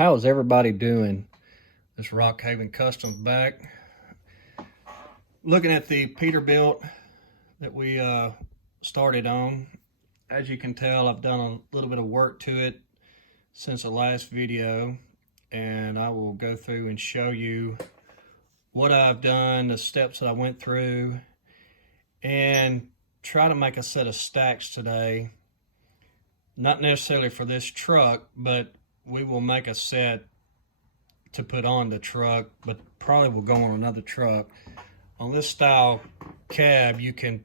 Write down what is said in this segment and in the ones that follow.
How is everybody doing? This Rock Haven Customs back. Looking at the Peterbilt that we started on. As you can tell, I've done a little bit of work to it since the last video, and I will go through and show you what I've done, the steps that I went through, and try to make a set of stacks today. Not necessarily for this truck, but we will make a set to put on the truck, but probably will go on another truck. On this style cab, you can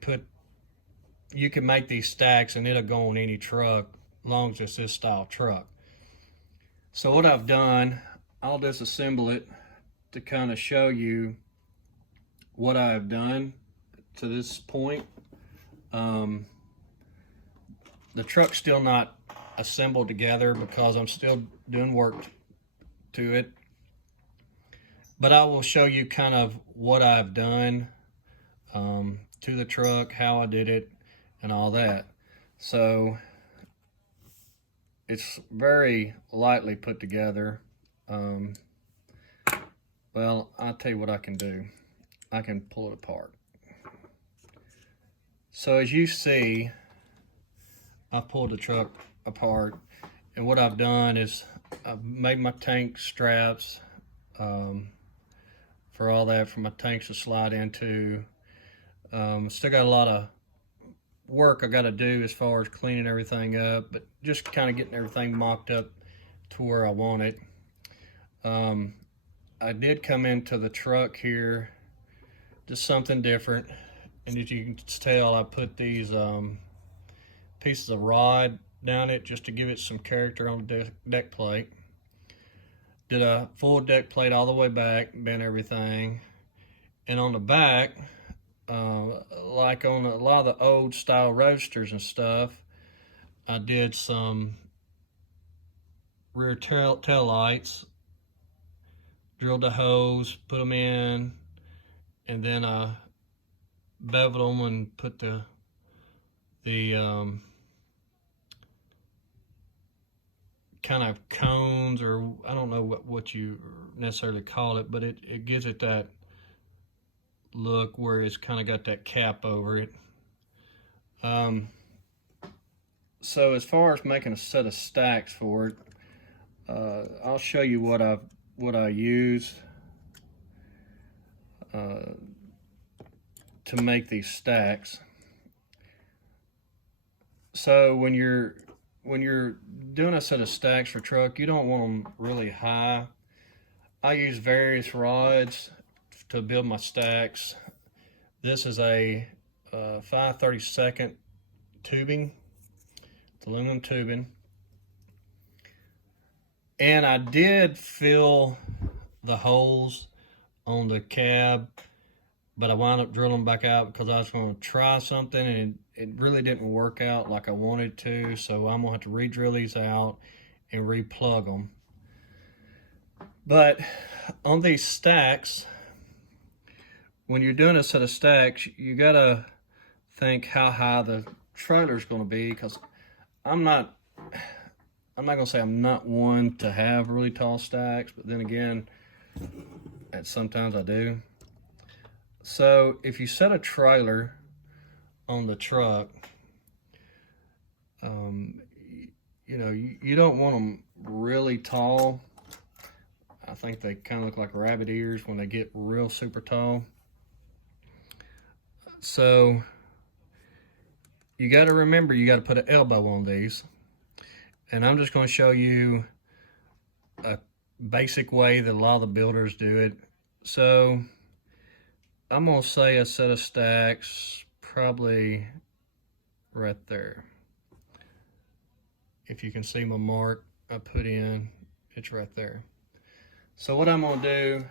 make these stacks and it'll go on any truck as long as it's this style truck. So what I've done, I'll disassemble it to kind of show you what I've done to this point. The truck's still not assembled together because I'm still doing work to it, but I will show you kind of what I've done to the truck, how I did it, and all that. So it's very lightly put together. Well, I'll tell you what I can do. I can pull it apart. So as you see, I pulled the truck apart, and what I've done is I've made my tank straps for all that, for my tanks to slide into. Still got a lot of work I got to do as far as cleaning everything up, but just kind of getting everything mocked up to where I want it. I did come into the truck here, just something different, and as you can tell, I put these pieces of rod down it just to give it some character on the deck plate. Did a full deck plate all the way back, bent everything, and on the back, like on a lot of the old style roadsters and stuff, I did some rear tail lights, drilled the hose, put them in, and then I beveled them and put the kind of cones, or I don't know what you necessarily call it, but it gives it that look where it's kind of got that cap over it. So as far as making a set of stacks for it, I'll show you what I use to make these stacks. So when you're doing a set of stacks for truck, you don't want them really high. I use various rods to build my stacks. This is a 5/32 tubing. It's aluminum tubing. And I did fill the holes on the cab, but I wound up drilling them back out because I was going to try something, and it really didn't work out like I wanted to, so I'm going to have to re-drill these out and re-plug them. But on these stacks, when you're doing a set of stacks, you got to think how high the trailer's going to be, because I'm not going to say I'm not one to have really tall stacks, but then again, sometimes I do. So if you set a trailer on the truck, you know, you don't want them really tall. I think they kind of look like rabbit ears when they get real super tall. So you got to remember, you got to put an elbow on these. And I'm just going to show you a basic way that a lot of the builders do it. So I'm going to say a set of stacks probably right there. If you can see my mark I put in, it's right there. So what I'm going to do,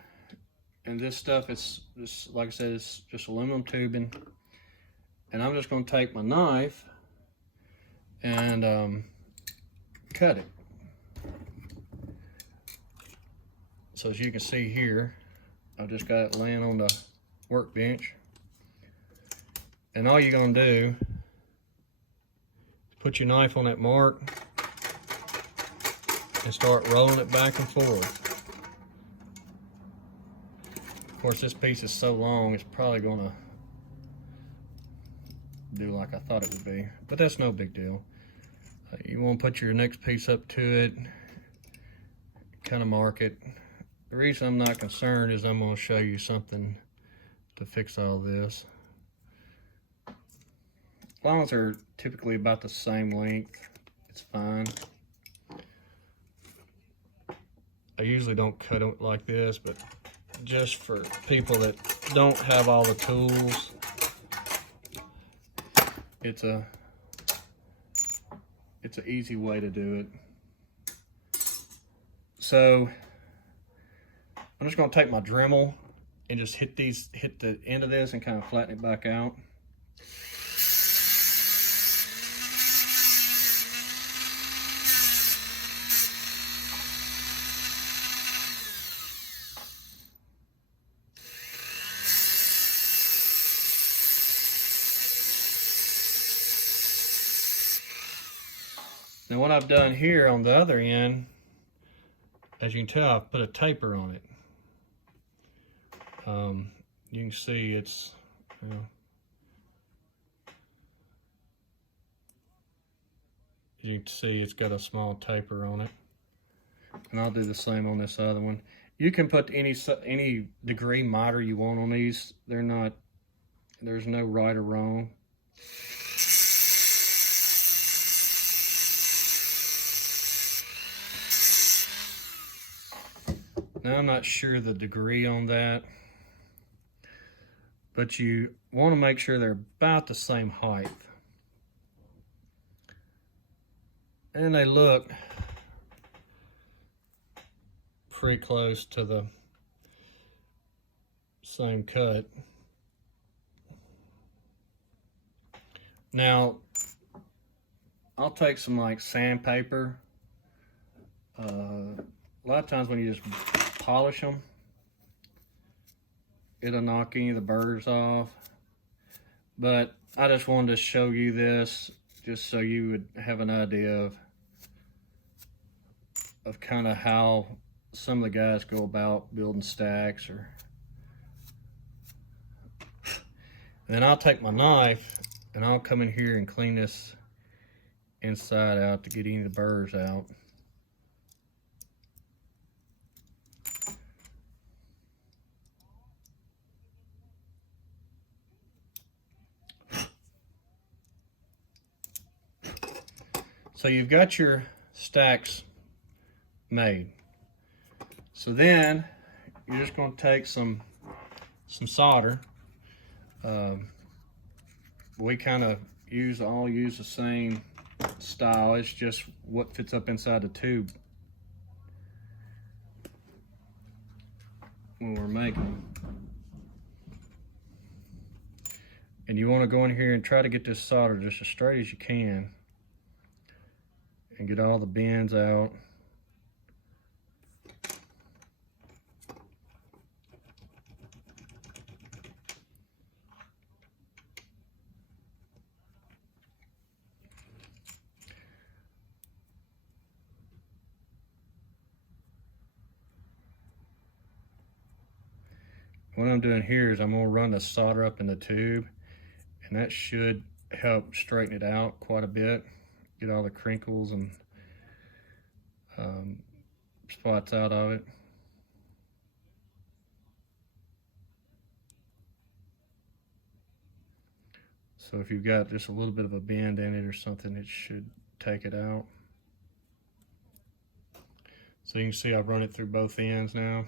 and this stuff is just, like I said, it's just aluminum tubing, and I'm just going to take my knife and cut it. So as you can see here, I've just got it laying on the workbench, and all you're going to do is put your knife on that mark and start rolling it back and forth. Of course, this piece is so long, it's probably gonna do like I thought it would be, but that's no big deal. You want to put your next piece up to it, kind of mark it. The reason I'm not concerned is I'm going to show you something to fix all this. As long as they're typically about the same length, it's fine. I usually don't cut it like this, but just for people that don't have all the tools, it's an easy way to do it. So I'm just going to take my Dremel and just hit the end of this and kind of flatten it back out. Now what I've done here on the other end, as you can tell, I've put a taper on it. You can see it's, you can see it's got a small taper on it. And I'll do the same on this other one. You can put any degree miter you want on these. There's no right or wrong. Now I'm not sure the degree on that, but you want to make sure they're about the same height. And they look pretty close to the same cut. Now, I'll take some like sandpaper. A lot of times when you just polish them, it'll knock any of the burrs off. But I just wanted to show you this just so you would have an idea of kind of how some of the guys go about building stacks. And then I'll take my knife and I'll come in here and clean this inside out to get any of the burrs out. So you've got your stacks made. So then you're just going to take some solder. We kind of all use the same style. It's just what fits up inside the tube when we're making. And you want to go in here and try to get this solder just as straight as you can and get all the bends out. What I'm doing here is I'm going to run the solder up in the tube, and that should help straighten it out quite a bit, get all the crinkles and spots out of it. So if you've got just a little bit of a bend in it or something, it should take it out. So you can see I've run it through both ends now.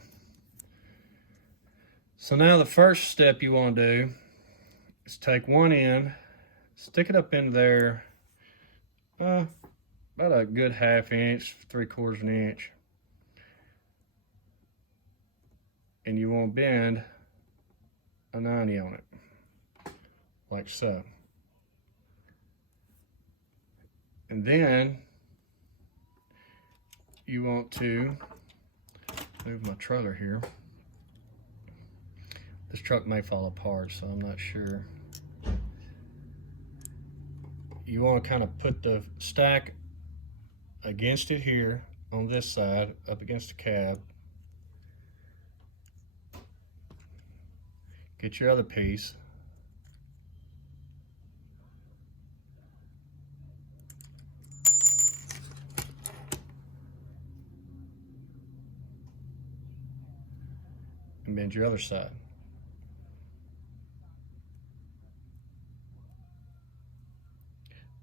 So now the first step you want to do is take one end, stick it up in there, about a good 1/2 inch, 3/4 inch. And you want to bend a 90 on it, like so. And then you want to move my trailer here. This truck may fall apart, so I'm not sure. You want to kind of put the stack against it here, on this side up against the cab. Get your other piece. And bend your other side.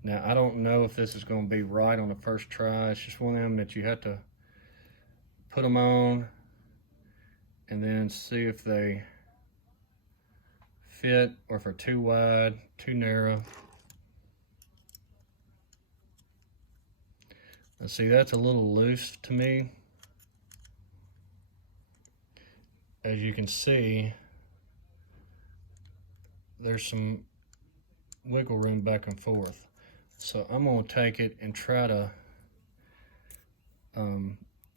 Now, I don't know if this is going to be right on the first try. It's just one of them that you have to put them on and then see if they fit or if they're too wide, too narrow. Now see, that's a little loose to me. As you can see, there's some wiggle room back and forth. So I'm going to take it and try to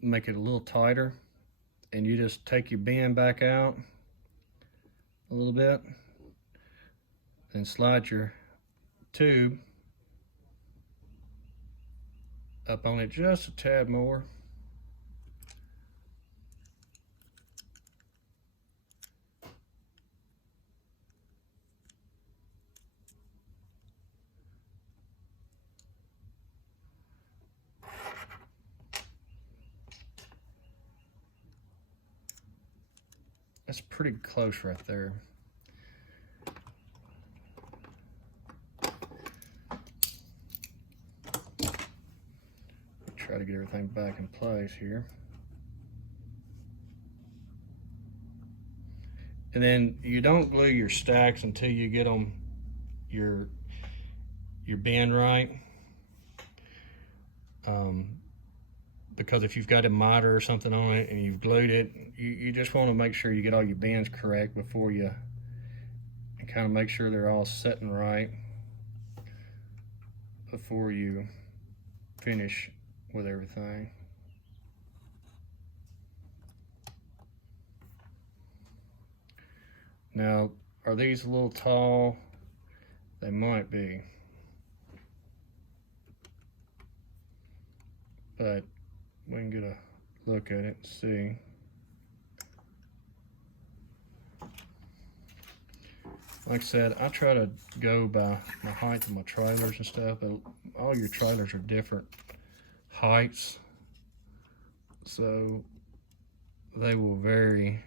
make it a little tighter. And you just take your bend back out a little bit and slide your tube up on it just a tad more. That's pretty close right there. Try to get everything back in place here. And then you don't glue your stacks until you get them your bend right. Because if you've got a miter or something on it and you've glued it, you just want to make sure you get all your bends correct before you, and kind of make sure they're all setting right before you finish with everything. Now, are these a little tall? They might be. But we can get a look at it and see. Like I said, I try to go by the height of my trailers and stuff, but all your trailers are different heights, so they will vary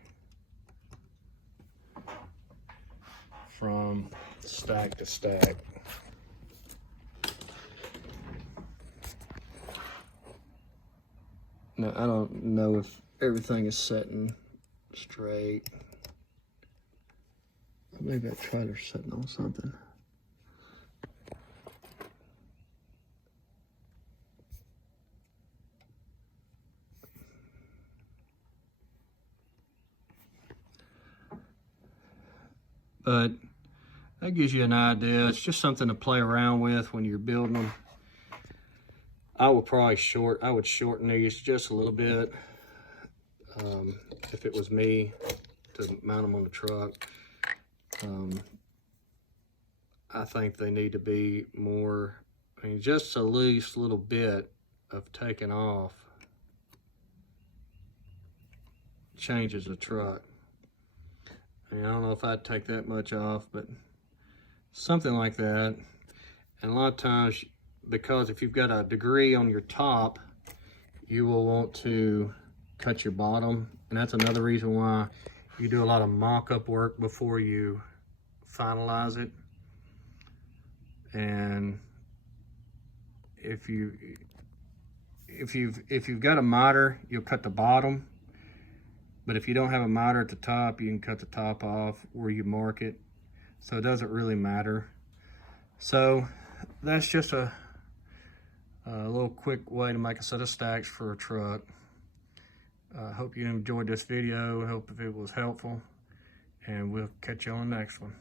from stack to stack. Now, I don't know if everything is setting straight. Maybe that trailer's sitting on something. But that gives you an idea. It's just something to play around with when you're building them. I would shorten these just a little bit if it was me to mount them on the truck. I think they need to be more, just a loose little bit of taking off changes the truck. I don't know if I'd take that much off, but something like that. And a lot of times, because if you've got a degree on your top, you will want to cut your bottom. And that's another reason why you do a lot of mock-up work before you finalize it. And if you've got a miter, you'll cut the bottom. But if you don't have a miter at the top, you can cut the top off where you mark it. So it doesn't really matter. So that's just a little quick way to make a set of stacks for a truck. I hope you enjoyed this video. I hope it was helpful. And we'll catch you on the next one.